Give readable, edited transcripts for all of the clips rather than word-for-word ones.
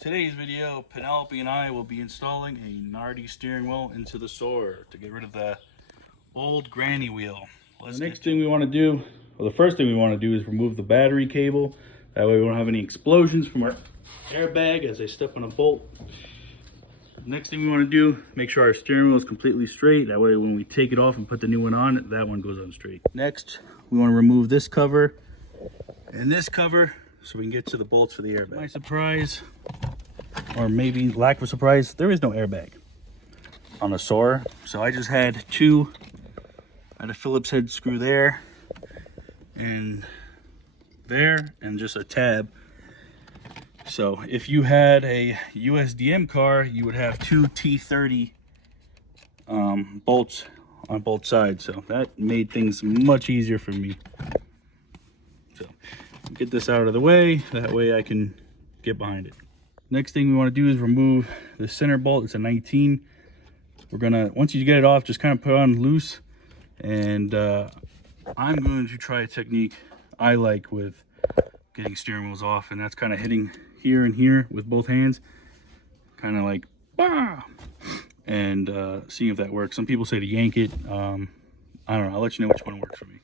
today's video, Penelope and I will be installing a Nardi steering wheel into the Soarer to get rid of the old granny wheel. The next thing we want to do, or the first thing we want to do, is remove the battery cable. That way we won't have any explosions from our airbag as I step on a bolt. Next thing we want to do, make sure our steering wheel is completely straight. That way when we take it off and put the new one on, that one goes on straight. Next, we want to remove this cover and this cover so we can get to the bolts for the airbag. To my surprise, or maybe lack of surprise, there is no airbag on the Soarer. So I just had a Phillips head screw there, and just a tab. So if you had a USDM car, you would have two T30 bolts on both sides. So that made things much easier for me. So get this out of the way, that way I can get behind it. Next thing we want to do is remove the center bolt. It's a 19. We're gonna, once you get it off, just kind of put it on loose. And I'm going to try a technique I like with getting steering wheels off, and that's kind of hitting here and here with both hands, kind of like bah, and seeing if that works. Some people say to yank it. I don't know, I'll let you know which one works for me.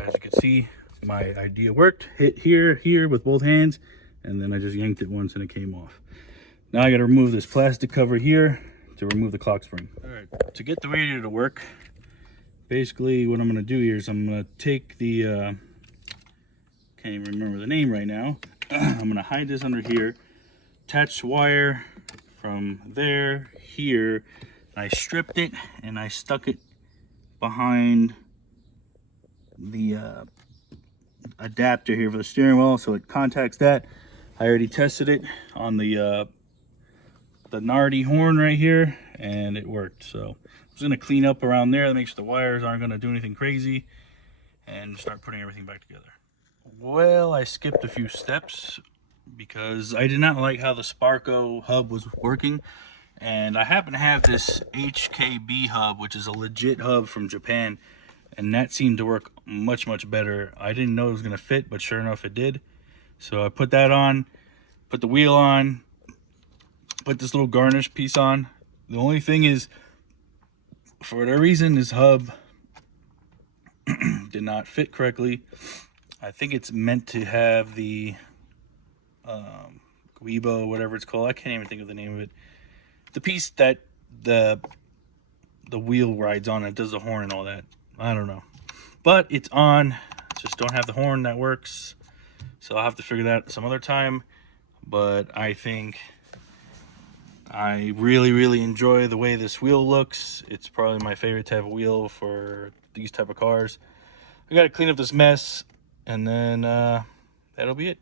As you can see, my idea worked. Hit here with both hands, and then I just yanked it once and it came off. Now I got to remove this plastic cover here to remove the clock spring. All right, to get the radiator to work, basically what I'm going to do here is I'm going to take the can't even remember the name right now. I'm going to hide this under here, attach wire from there here, and I stripped it and I stuck it behind the adapter here for the steering wheel, so it contacts that. I already tested it on the Nardi horn right here, and it worked. So I'm just gonna clean up around there to make sure the wires aren't gonna do anything crazy, and start putting everything back together. Well, I skipped a few steps because I did not like how the Sparco hub was working, and I happen to have this HKB hub, which is a legit hub from Japan, and that seemed to work much better. I didn't know it was gonna fit, but sure enough it did. So I put that on, put the wheel on, put this little garnish piece on. The only thing is, for whatever reason, this hub did not fit correctly. I think it's meant to have the Guibo, whatever it's called. I can't even think of the name of it. The piece that the wheel rides on, it does the horn and all that. I don't know, but it's on. Just don't have the horn that works, so I'll have to figure that out some other time. But I think I really enjoy the way this wheel looks. It's probably my favorite type of wheel for these type of cars. I gotta clean up this mess, and then that'll be it.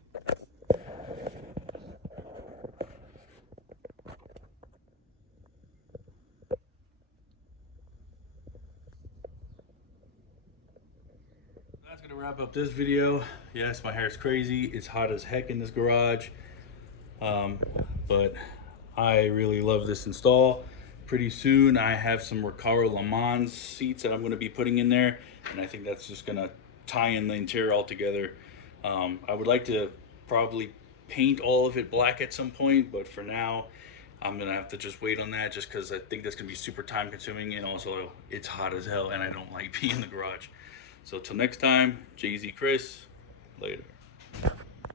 That's gonna wrap up this video. Yes, my hair's crazy. It's hot as heck in this garage, but I really love this install. Pretty soon I have some Recaro Le Mans seats that I'm going to be putting in there, and I think that's just going to tie in the interior all together. I would like to probably paint all of it black at some point, but for now I'm going to have to just wait on that, just because I think that's going to be super time consuming, and also it's hot as hell and I don't like being in the garage. So till next time, Jay-Z Chris, later.